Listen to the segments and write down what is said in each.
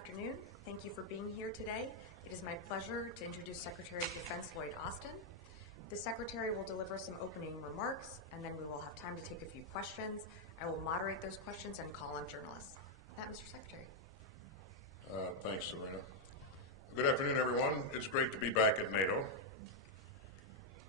afternoon. Thank you for being here today. It is my pleasure to introduce Secretary of Defense Lloyd Austin. The Secretary will deliver some opening remarks, and then we will have time to take a few questions. I will moderate those questions and call on journalists. With that, Mr. Secretary. Thanks, Serena. Good afternoon, everyone. It's great to be back at NATO.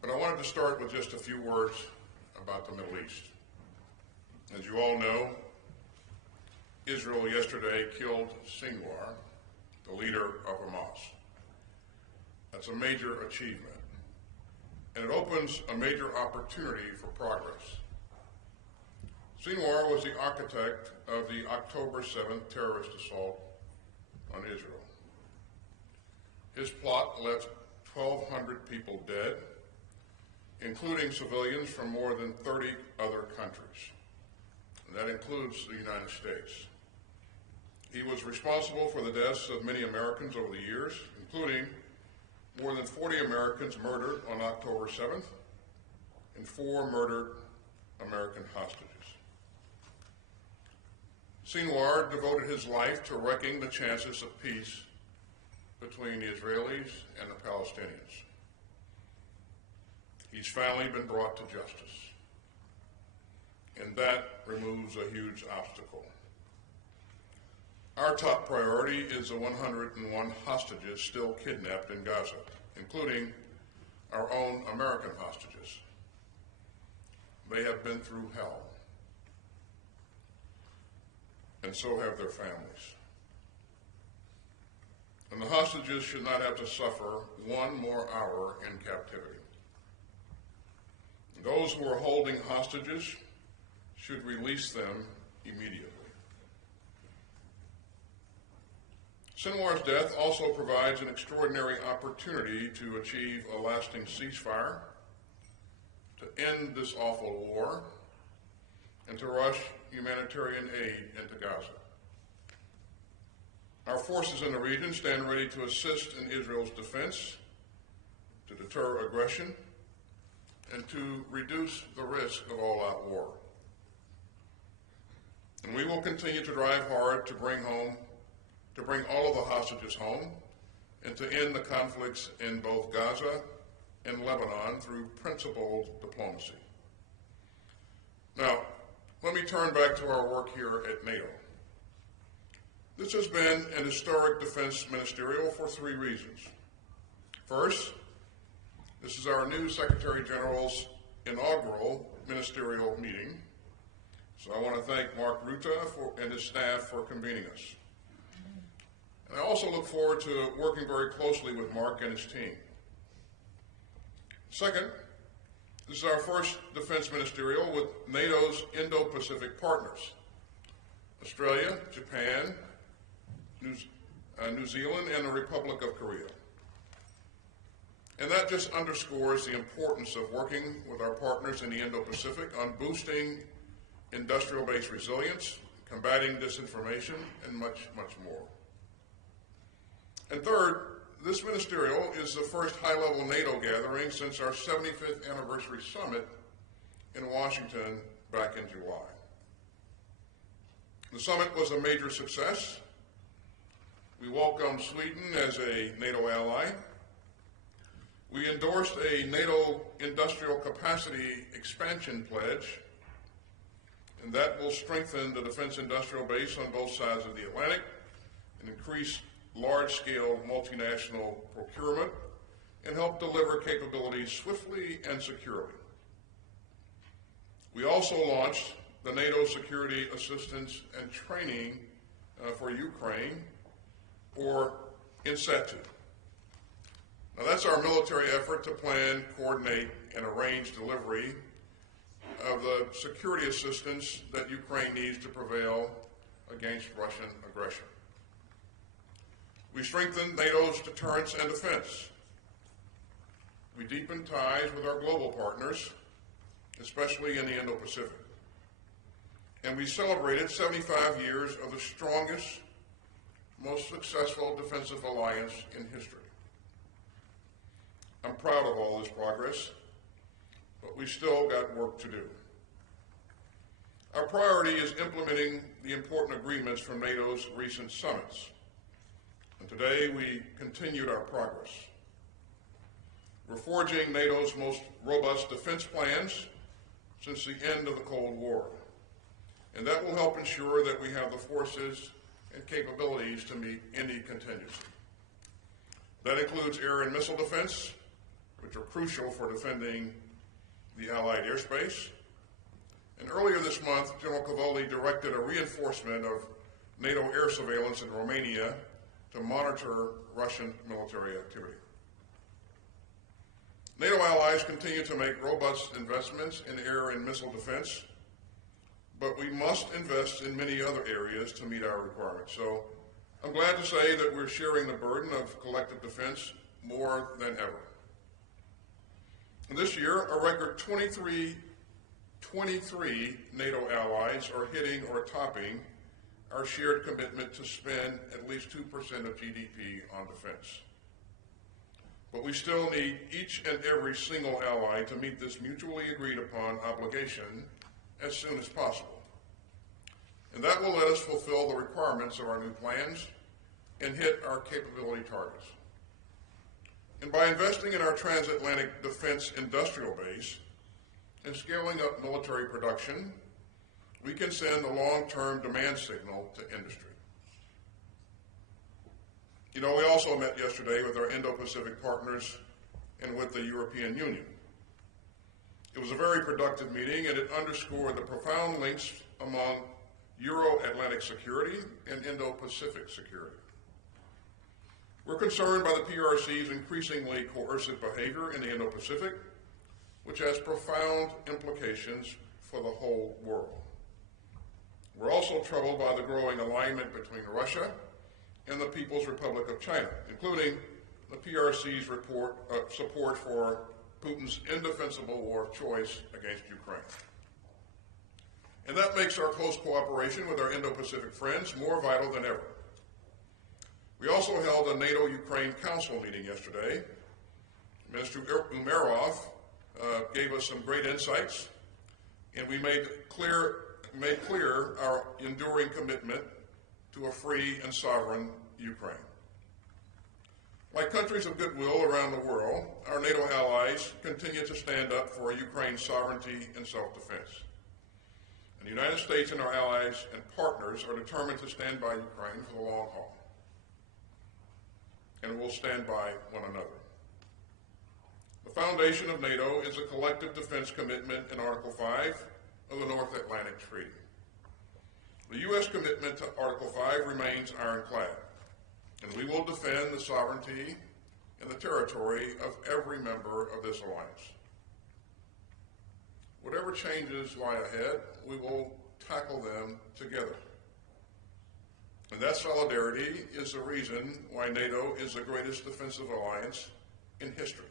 But I wanted to start with just a few words about the Middle East. As you all know, Israel yesterday killed Sinwar, the leader of Hamas. That's a major achievement, and it opens a major opportunity for progress. Sinwar was the architect of the October 7th terrorist assault on Israel. His plot left 1,200 people dead, including civilians from more than 30 other countries. And that includes the United States. He was responsible for the deaths of many Americans over the years, including more than 40 Americans murdered on October 7th and 4 murdered American hostages. Sinwar devoted his life to wrecking the chances of peace between the Israelis and the Palestinians. He's finally been brought to justice, and that removes a huge obstacle. Our top priority is the 101 hostages still kidnapped in Gaza, including our own American hostages. They have been through hell, and so have their families. And the hostages should not have to suffer one more hour in captivity. Those who are holding hostages should release them immediately. Sinwar's death also provides an extraordinary opportunity to achieve a lasting ceasefire, to end this awful war, and to rush humanitarian aid into Gaza. Our forces in the region stand ready to assist in Israel's defense, to deter aggression, and to reduce the risk of all-out war. And we will continue to drive hard to bring all of the hostages home and to end the conflicts in both Gaza and Lebanon through principled diplomacy. Now, let me turn back to our work here at NATO. This has been an historic defense ministerial for 3 reasons. First, this is our new Secretary General's inaugural ministerial meeting, so I want to thank Mark Rutte and his staff for convening us. And I also look forward to working very closely with Mark and his team. Second, this is our first defense ministerial with NATO's Indo-Pacific partners, Australia, Japan, New Zealand, and the Republic of Korea. And that just underscores the importance of working with our partners in the Indo-Pacific on boosting industrial-based resilience, combating disinformation, and much, much more. And third, this ministerial is the first high-level NATO gathering since our 75th anniversary summit in Washington back in July. The summit was a major success. We welcomed Sweden as a NATO ally. We endorsed a NATO industrial capacity expansion pledge, and that will strengthen the defense industrial base on both sides of the Atlantic and increase large-scale multinational procurement and help deliver capabilities swiftly and securely. We also launched the NATO Security Assistance and Training for Ukraine, or INSETU. Now that's our military effort to plan, coordinate, and arrange delivery of the security assistance that Ukraine needs to prevail against Russian aggression. We strengthened NATO's deterrence and defense. We deepened ties with our global partners, especially in the Indo-Pacific. And we celebrated 75 years of the strongest, most successful defensive alliance in history. I'm proud of all this progress, but we still got work to do. Our priority is implementing the important agreements from NATO's recent summits. And today we continued our progress. We're forging NATO's most robust defense plans since the end of the Cold War. And that will help ensure that we have the forces and capabilities to meet any contingency. That includes air and missile defense, which are crucial for defending the Allied airspace. And earlier this month, General Cavoli directed a reinforcement of NATO air surveillance in Romania to monitor Russian military activity. NATO allies continue to make robust investments in air and missile defense, but we must invest in many other areas to meet our requirements. So I'm glad to say that we're sharing the burden of collective defense more than ever. And this year, a record 23 NATO allies are hitting or topping our shared commitment to spend at least 2% of GDP on defense. But we still need each and every single ally to meet this mutually agreed upon obligation as soon as possible. And that will let us fulfill the requirements of our new plans and hit our capability targets. And by investing in our transatlantic defense industrial base and scaling up military production, we can send a long-term demand signal to industry. You know, we also met yesterday with our Indo-Pacific partners and with the European Union. It was a very productive meeting, and it underscored the profound links among Euro-Atlantic security and Indo-Pacific security. We're concerned by the PRC's increasingly coercive behavior in the Indo-Pacific, which has profound implications for the whole world. We're also troubled by the growing alignment between Russia and the People's Republic of China, including the PRC's support for Putin's indefensible war of choice against Ukraine. And that makes our close cooperation with our Indo-Pacific friends more vital than ever. We also held a NATO-Ukraine Council meeting yesterday. Minister Umerov gave us some great insights, and we made clear our enduring commitment to a free and sovereign Ukraine. Like countries of goodwill around the world, our NATO allies continue to stand up for Ukraine's sovereignty and self-defense. And the United States and our allies and partners are determined to stand by Ukraine for the long haul. And we'll stand by one another. The foundation of NATO is a collective defense commitment in Article 5 of the North Atlantic Treaty. The U.S. commitment to Article 5 remains ironclad, and we will defend the sovereignty and the territory of every member of this alliance. Whatever changes lie ahead, we will tackle them together. And that solidarity is the reason why NATO is the greatest defensive alliance in history.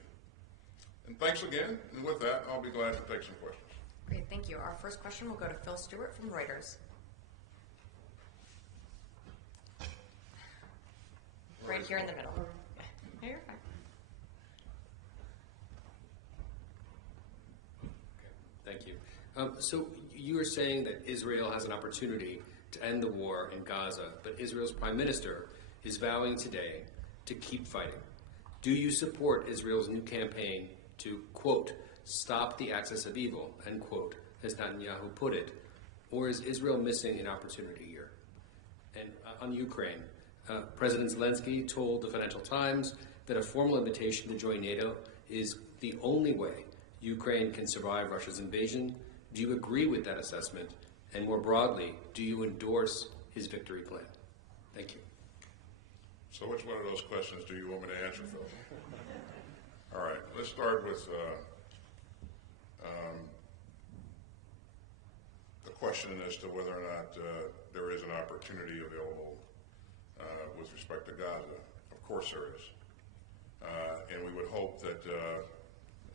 And thanks again, and with that, I'll be glad to take some questions. Great, thank you. Our first question will go to Phil Stewart from Reuters. Right here in the middle. No, you're fine. Okay, thank you. So you are saying that Israel has an opportunity to end the war in Gaza, but Israel's prime minister is vowing today to keep fighting. Do you support Israel's new campaign to, quote, stop the axis of evil, end quote, as Netanyahu put it, or is Israel missing an opportunity here? And on Ukraine, President Zelensky told the Financial Times that a formal invitation to join NATO is the only way Ukraine can survive Russia's invasion. Do you agree with that assessment? And more broadly, do you endorse his victory plan? Thank you. So which one of those questions do you want me to answer, Phil? All right, let's start with the question as to whether or not there is an opportunity available with respect to Gaza. Of course there is. And we would hope that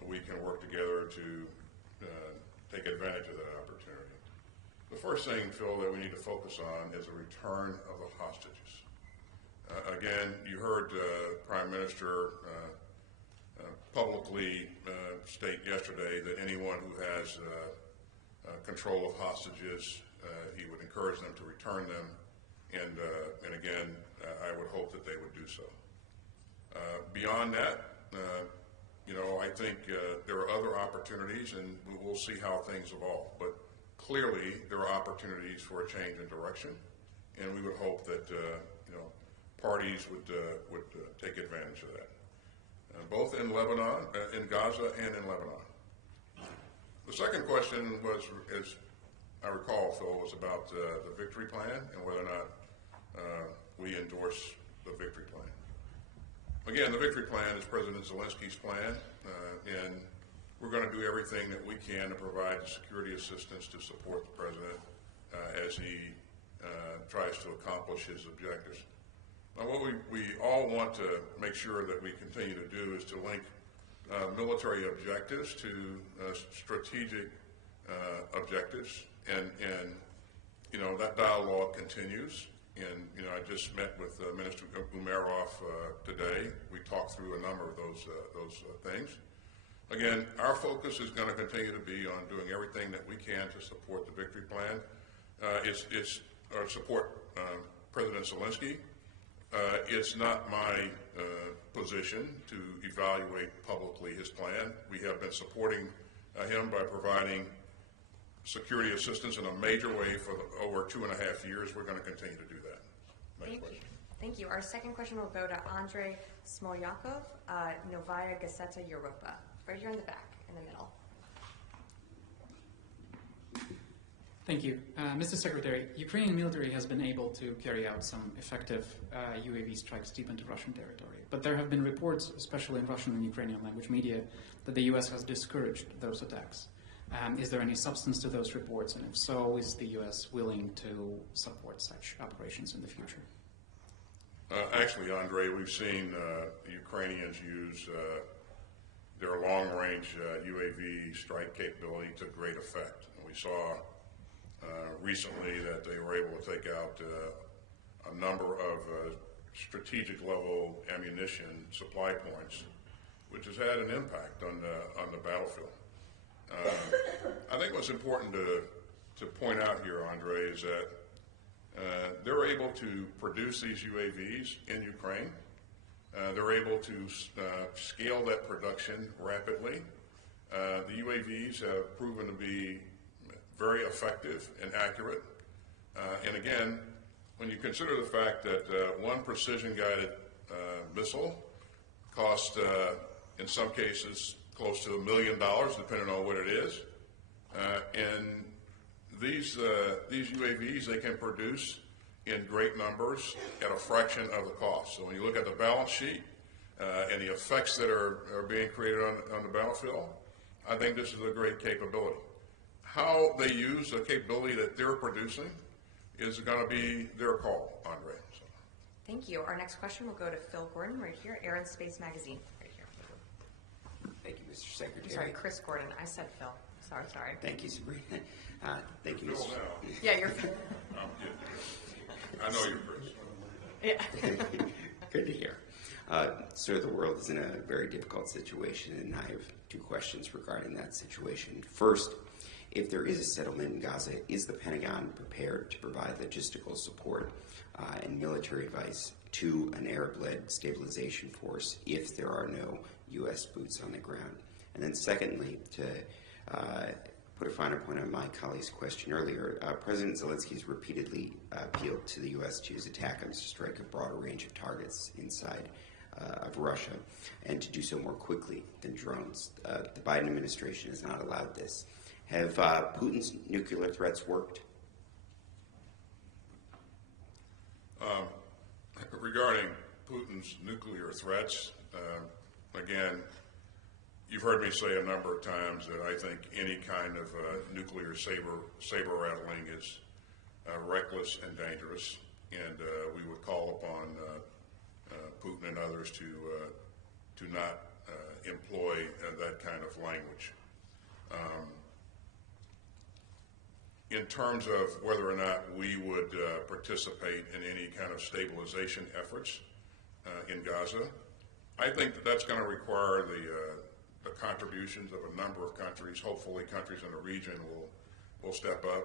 we can work together to take advantage of that opportunity. The first thing, Phil, that we need to focus on is the return of the hostages. Again, you heard Prime Minister publicly state yesterday that anyone who has control of hostages, he would encourage them to return them And again, I would hope that they would do so. Beyond that, I think there are other opportunities, and we'll see how things evolve. But clearly, there are opportunities for a change in direction, and we would hope that parties would take advantage of that, both in Lebanon, in Gaza, and in Lebanon. The second question was, as I recall, Phil, was about the victory plan and whether or not we endorse the victory plan. Again, the victory plan is President Zelensky's plan, and we're going to do everything that we can to provide the security assistance to support the president as he tries to accomplish his objectives. Now, what we all want to make sure that we continue to do is to link military objectives to strategic objectives, and that dialogue continues. And I just met with Minister Umerov today. We talked through a number of those things. Again, our focus is going to continue to be on doing everything that we can to support the victory plan. It's support President Zelensky. It's not my position to evaluate publicly his plan. We have been supporting him by providing security assistance in a major way for over 2.5 years. We're going to continue to do that. Thank you. Thank you. Our second question will go to Andrei Smolyakov, Novaya Gazeta Europa. Right here in the back, in the middle. Thank you. Mr. Secretary, Ukrainian military has been able to carry out some effective UAV strikes deep into Russian territory. But there have been reports, especially in Russian and Ukrainian language media, that the U.S. has discouraged those attacks. Is there any substance to those reports? And if so, is the U.S. willing to support such operations in the future? Actually, Andre, we've seen the Ukrainians use their long-range UAV strike capability to great effect. And we saw recently that they were able to take out a number of strategic-level ammunition supply points, which has had an impact on the battlefield. I think what's important to point out here, Andre, is that they're able to produce these UAVs in Ukraine. They're able to scale that production rapidly. The UAVs have proven to be very effective and accurate. And again, when you consider the fact that one precision-guided missile costs, in some cases, close to $1 million, depending on what it is, and these UAVs, they can produce in great numbers at a fraction of the cost. So when you look at the balance sheet and the effects that are being created on the battlefield, I think this is a great capability. How they use the capability that they're producing is going to be their call, Andre. So. Thank you. Our next question will go to Phil Gordon right here, Air and Space Magazine. Right here. Thank you, Mr. Secretary. I'm sorry, Chris Gordon. I said Phil. Sorry. Thank you, Sabrina. Thank you, Phil Mr. now. Yeah, you're. I know you're Chris. Yeah. Good to hear. Sir, the world is in a very difficult situation, and I have two questions regarding that situation. First, if there is a settlement in Gaza, is the Pentagon prepared to provide logistical support and military advice to an Arab-led stabilization force if there are no U.S. boots on the ground? And then secondly, to put a finer point on my colleague's question earlier, President Zelensky has repeatedly appealed to the U.S. to use ATACMS to strike a broader range of targets inside of Russia, and to do so more quickly than drones. The Biden administration has not allowed this. Have Putin's nuclear threats worked? Regarding Putin's nuclear threats, again, you've heard me say a number of times that I think any kind of nuclear saber rattling is reckless and dangerous, and we would call upon Putin and others to not employ that kind of language. In terms of whether or not we would participate in any kind of stabilization efforts in Gaza, I think that that's going to require the contributions of a number of countries. Hopefully countries in the region will step up.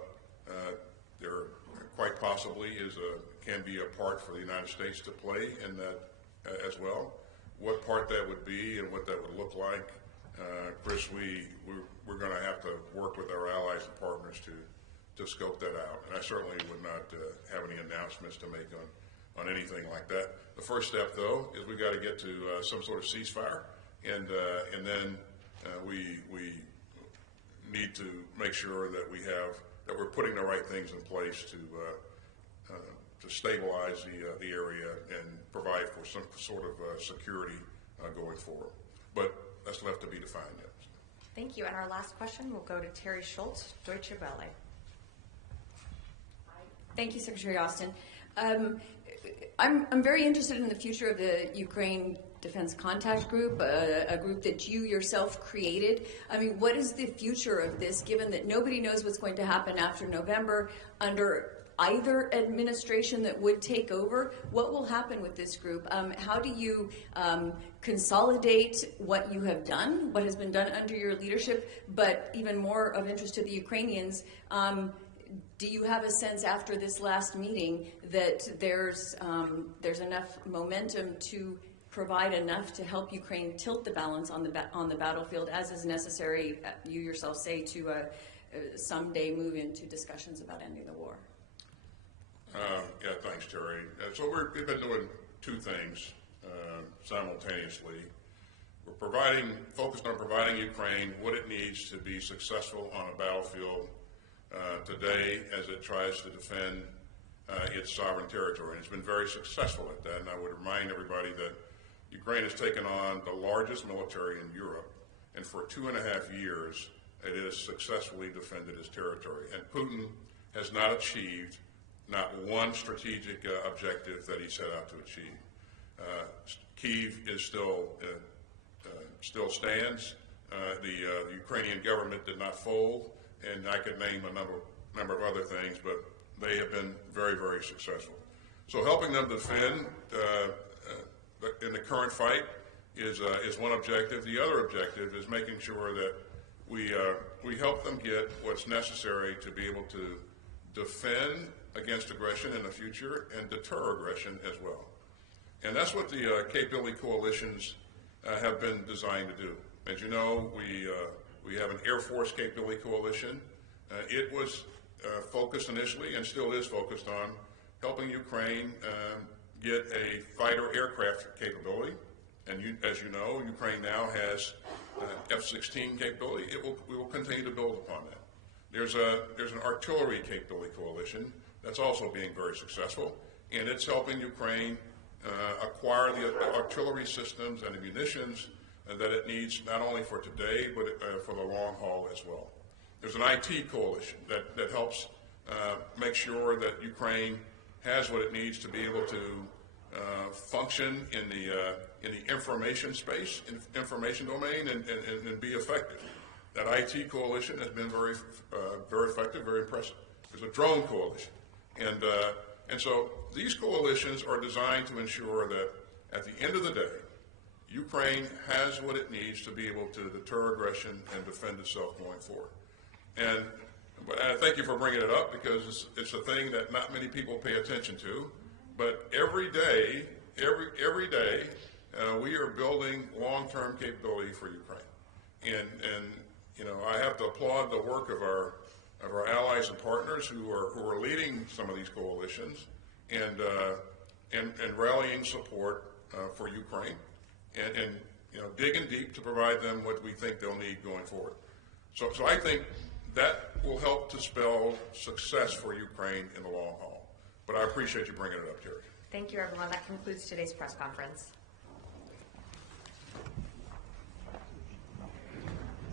there quite possibly can be a part for the United States to play in that as well. What part that would be and what that would look like, Chris, we're going to have to work with our allies and partners to scope that out. And I certainly would not have any announcements to make on anything like that. The first step, though, is we got to get to some sort of ceasefire, and then we need to make sure that we're putting the right things in place to stabilize the area and provide for some sort of security going forward. But that's left to be defined yet. Thank you. And our last question will go to Terry Schultz, Deutsche Welle. Thank you, Secretary Austin. I'm very interested in the future of the Ukraine Defense Contact Group, a group that you yourself created. I mean, what is the future of this, given that nobody knows what's going to happen after November under either administration that would take over? What will happen with this group? How do you consolidate what you have done, what has been done under your leadership, but even more of interest to the Ukrainians, do you have a sense after this last meeting that there's enough momentum to provide enough to help Ukraine tilt the balance on the battlefield, as is necessary, you yourself say, to someday move into discussions about ending the war? Yeah, thanks, Terry. So we've been doing two things simultaneously. We're focused on providing Ukraine what it needs to be successful on a battlefield today as it tries to defend its sovereign territory. And it's been very successful at that. And I would remind everybody that Ukraine has taken on the largest military in Europe, and for 2.5 years it has successfully defended its territory. And Putin has not achieved not one strategic objective that he set out to achieve. Kyiv is still stands. The Ukrainian government did not fold, and I could name a number of other things, but they have been very, very successful. So helping them defend in the current fight is one objective. The other objective is making sure that we help them get what's necessary to be able to defend against aggression in the future and deter aggression as well. And that's what the capability coalitions have been designed to do. As you know, we have an Air Force capability coalition. It was focused initially and still is focused on helping Ukraine get a fighter aircraft capability. And as you know, Ukraine now has F-16 capability. We will continue to build upon that. There's an artillery capability coalition that's also being very successful, and it's helping Ukraine acquire the artillery systems and the munitions that it needs not only for today but for the long haul as well. There's an IT coalition that helps make sure that Ukraine has what it needs to be able to function in the information space, information domain, and be effective. That IT coalition has been very effective, very impressive. There's a drone coalition, and so these coalitions are designed to ensure that at the end of the day, Ukraine has what it needs to be able to deter aggression and defend itself going forward. And thank you for bringing it up, because it's a thing that not many people pay attention to. But every day, we are building long-term capability for Ukraine. And you know, I have to applaud the work of our allies and partners who are leading some of these coalitions and rallying support for Ukraine and you know, digging deep to provide them what we think they'll need going forward. So I think that will help to spell success for Ukraine in the long haul. But I appreciate you bringing it up, Terry. Thank you, everyone. That concludes today's press conference.